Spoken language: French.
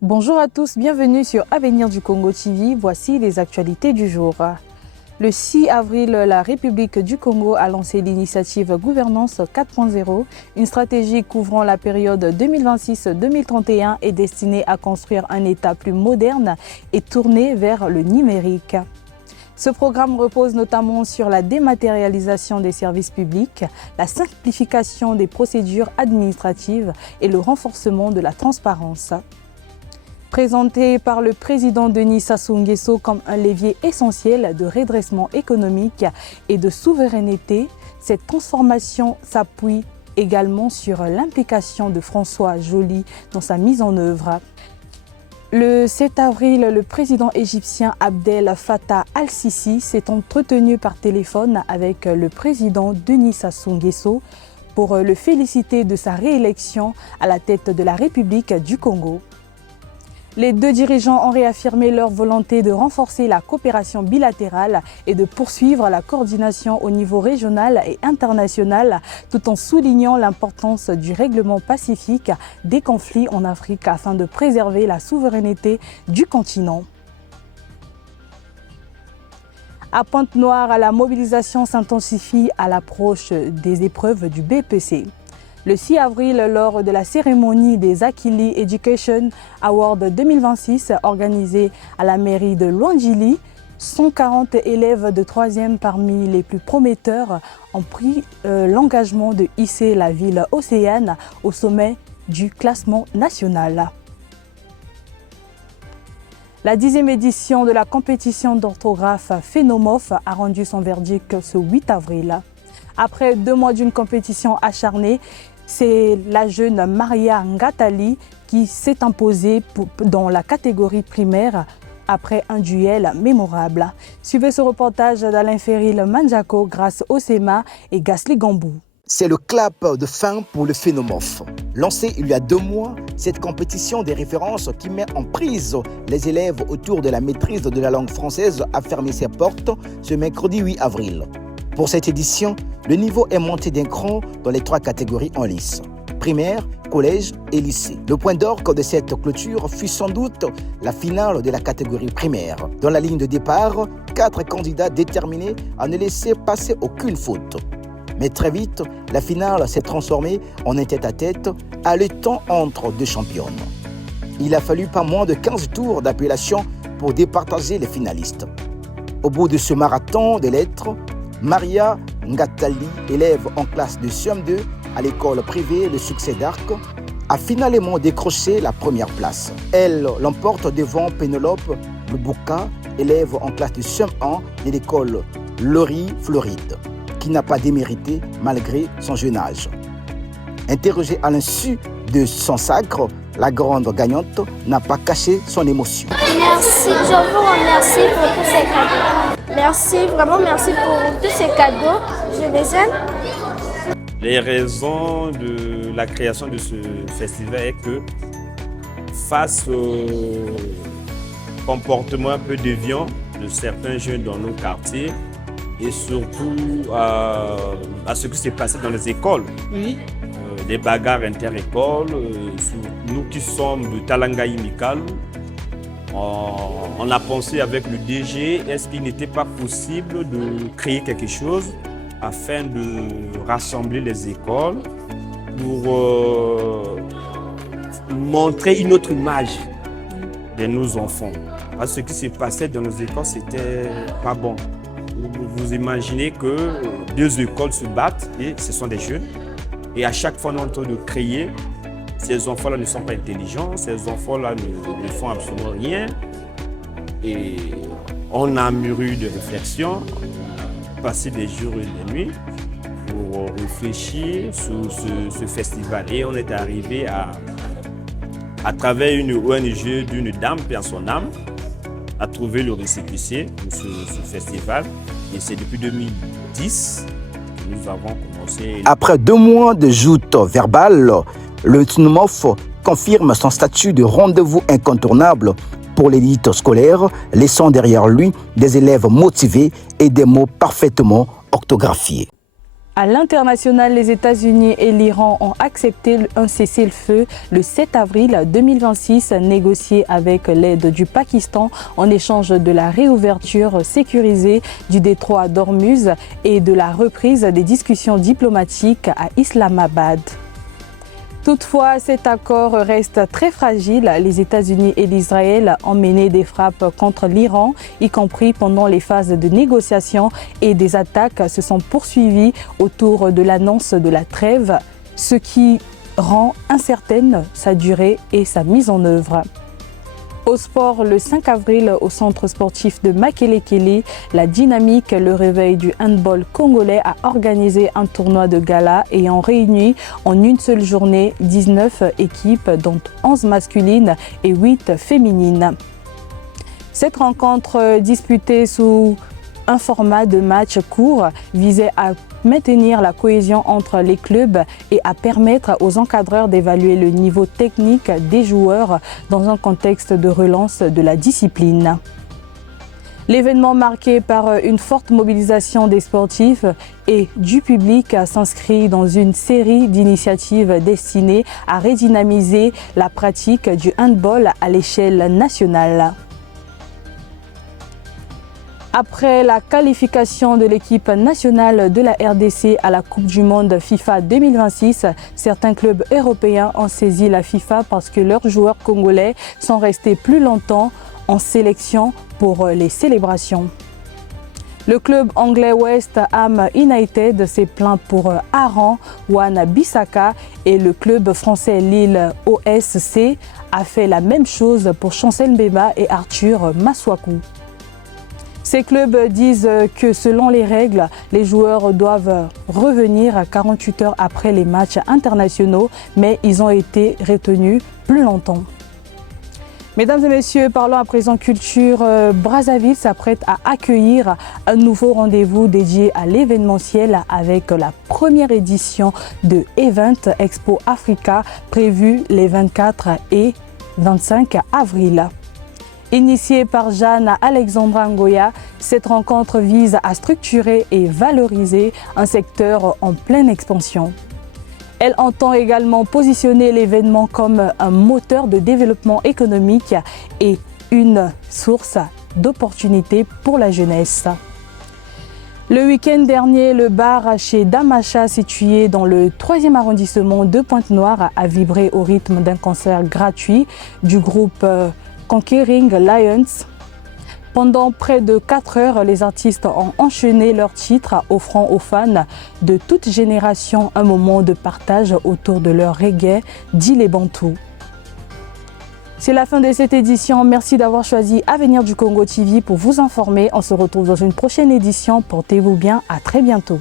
Bonjour à tous, bienvenue sur Avenir du Congo TV. Voici les actualités du jour. Le 6 avril, la République du Congo a lancé l'initiative Gouvernance 4.0, une stratégie couvrant la période 2026-2031 et destinée à construire un État plus moderne et tourné vers le numérique. Ce programme repose notamment sur la dématérialisation des services publics, la simplification des procédures administratives et le renforcement de la transparence. Présenté par le président Denis Sassou Nguesso comme un levier essentiel de redressement économique et de souveraineté, cette transformation s'appuie également sur l'implication de François Joly dans sa mise en œuvre. Le 7 avril, le président égyptien Abdel Fattah al-Sisi s'est entretenu par téléphone avec le président Denis Sassou Nguesso pour le féliciter de sa réélection à la tête de la République du Congo. Les deux dirigeants ont réaffirmé leur volonté de renforcer la coopération bilatérale et de poursuivre la coordination au niveau régional et international, tout en soulignant l'importance du règlement pacifique des conflits en Afrique afin de préserver la souveraineté du continent. À Pointe-Noire, la mobilisation s'intensifie à l'approche des épreuves du BPC. Le 6 avril, lors de la cérémonie des Akili Education Awards 2026 organisée à la mairie de Luandjili, 140 élèves de 3e parmi les plus prometteurs ont pris l'engagement de hisser la ville océane au sommet du classement national. La 10e édition de la compétition d'orthographe Phénomorphe a rendu son verdict ce 8 avril. Après 2 mois d'une compétition acharnée, c'est la jeune Maria Ngatali qui s'est imposée dans la catégorie primaire après un duel mémorable. Suivez ce reportage d'Alain Ferril Manjako grâce au SEMA et Gasly Gambou. C'est le clap de fin pour le Phénomorphe. Lancé il y a 2 mois, cette compétition des références qui met en prise les élèves autour de la maîtrise de la langue française a fermé ses portes ce mercredi 8 avril. Pour cette édition, le niveau est monté d'un cran dans les 3 catégories en lice, primaire, collège et lycée. Le point d'orgue de cette clôture fut sans doute la finale de la catégorie primaire. Dans la ligne de départ, 4 candidats déterminés à ne laisser passer aucune faute. Mais très vite, la finale s'est transformée en un tête-à-tête, haletant entre 2 championnes. Il a fallu pas moins de 15 tours d'appellation pour départager les finalistes. Au bout de ce marathon des lettres, Maria Ngatali, élève en classe de CM2 à l'école privée Le Succès d'Arc, a finalement décroché la première place. Elle l'emporte devant Pénélope Lubuka, élève en classe de CM1 de l'école Laurie Floride, qui n'a pas démérité malgré son jeune âge. Interrogée à l'insu de son sacre, la grande gagnante n'a pas caché son émotion. Merci, je vous remercie pour tous ces cadeaux. Merci, vraiment merci pour tous ces cadeaux. Je les aime. Les raisons de la création de ce festival est que face au comportement un peu déviant de certains jeunes dans nos quartiers et surtout à ce qui s'est passé dans les écoles, les bagarres inter-écoles, nous qui sommes de Talangaï Mikal, on a pensé avec le DG, est-ce qu'il n'était pas possible de créer quelque chose afin de rassembler les écoles pour montrer une autre image de nos enfants. Parce que ce qui s'est passé dans nos écoles, c'était pas bon. Vous imaginez que 2 écoles se battent et ce sont des jeunes. Et à chaque fois, on est en train de créer. Ces enfants-là ne sont pas intelligents, ces enfants-là ne font absolument rien. Et on a mûri de réflexion, passé des jours et des nuits pour réfléchir sur ce festival. Et on est arrivé à travers une ONG d'une dame, paix à son âme, à trouver le récépissé pour ce festival. Et c'est depuis 2010 que nous avons commencé. Après 2 mois de joute verbale, le Phénomorphe confirme son statut de rendez-vous incontournable pour l'élite scolaire, laissant derrière lui des élèves motivés et des mots parfaitement orthographiés. À l'international, les États-Unis et l'Iran ont accepté un cessez-le-feu le 7 avril 2026, négocié avec l'aide du Pakistan en échange de la réouverture sécurisée du détroit d'Ormuz et de la reprise des discussions diplomatiques à Islamabad. Toutefois, cet accord reste très fragile. Les États-Unis et l'Israël ont mené des frappes contre l'Iran, y compris pendant les phases de négociation, et des attaques se sont poursuivies autour de l'annonce de la trêve, ce qui rend incertaine sa durée et sa mise en œuvre. Au sport, le 5 avril, au centre sportif de Makelekele, la Dynamique, le réveil du handball congolais, a organisé un tournoi de gala ayant réuni en une seule journée 19 équipes, dont 11 masculines et 8 féminines. Cette rencontre disputée sous un format de match court visait à maintenir la cohésion entre les clubs et à permettre aux encadreurs d'évaluer le niveau technique des joueurs dans un contexte de relance de la discipline. L'événement, marqué par une forte mobilisation des sportifs et du public, s'inscrit dans une série d'initiatives destinées à redynamiser la pratique du handball à l'échelle nationale. Après la qualification de l'équipe nationale de la RDC à la Coupe du Monde FIFA 2026, certains clubs européens ont saisi la FIFA parce que leurs joueurs congolais sont restés plus longtemps en sélection pour les célébrations. Le club anglais West Ham United s'est plaint pour Aaron Wan-Bissaka et le club français Lille OSC a fait la même chose pour Chancel Mbemba et Arthur Maswaku. Ces clubs disent que selon les règles, les joueurs doivent revenir 48 heures après les matchs internationaux, mais ils ont été retenus plus longtemps. Mesdames et messieurs, parlons à présent culture. Brazzaville s'apprête à accueillir un nouveau rendez-vous dédié à l'événementiel avec la première édition de Event Expo Africa prévue les 24 et 25 avril. Initiée par Jeanne-Alexandra Ngoya, cette rencontre vise à structurer et valoriser un secteur en pleine expansion. Elle entend également positionner l'événement comme un moteur de développement économique et une source d'opportunités pour la jeunesse. Le week-end dernier, le bar chez Damacha, situé dans le 3e arrondissement de Pointe-Noire, a vibré au rythme d'un concert gratuit du groupe Conquering Lions. Pendant près de 4 heures, les artistes ont enchaîné leurs titres, offrant aux fans de toute génération un moment de partage autour de leur reggae, dit les Bantous. C'est la fin de cette édition. Merci d'avoir choisi Avenir du Congo TV pour vous informer. On se retrouve dans une prochaine édition. Portez-vous bien. À très bientôt.